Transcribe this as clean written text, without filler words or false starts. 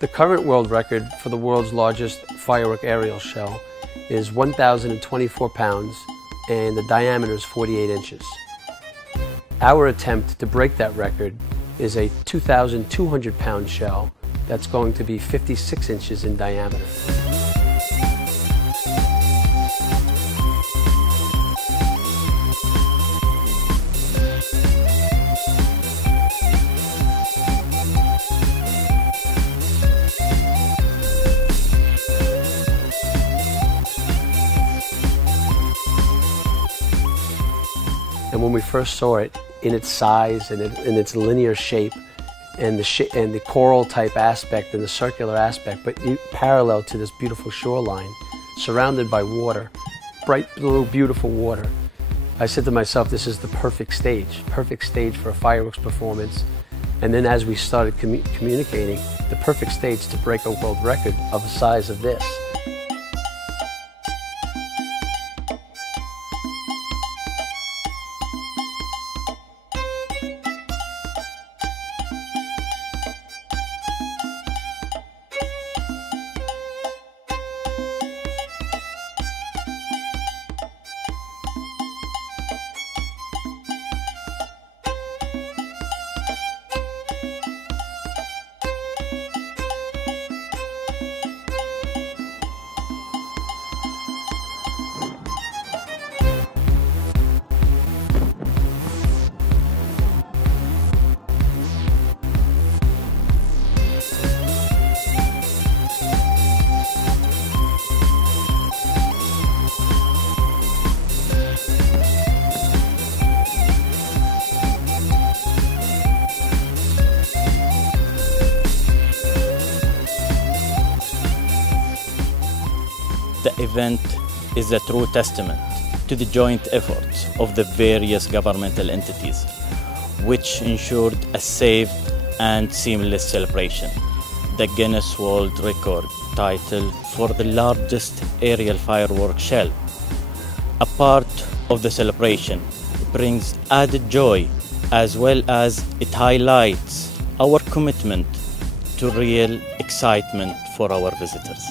The current world record for the world's largest firework aerial shell is 1,024 pounds and the diameter is 48 inches. Our attempt to break that record is a 2,200 pound shell that's going to be 56 inches in diameter. And when we first saw it in its size and in its linear shape and the coral type aspect and the circular aspect, but parallel to this beautiful shoreline, surrounded by water, bright blue, beautiful water, I said to myself, this is the perfect stage for a fireworks performance. And then as we started communicating, the perfect stage to break a world record of the size of this. The event is a true testament to the joint efforts of the various governmental entities, which ensured a safe and seamless celebration. The Guinness World Record title for the largest aerial fireworks shell. A part of the celebration brings added joy, as well as it highlights our commitment to real excitement for our visitors.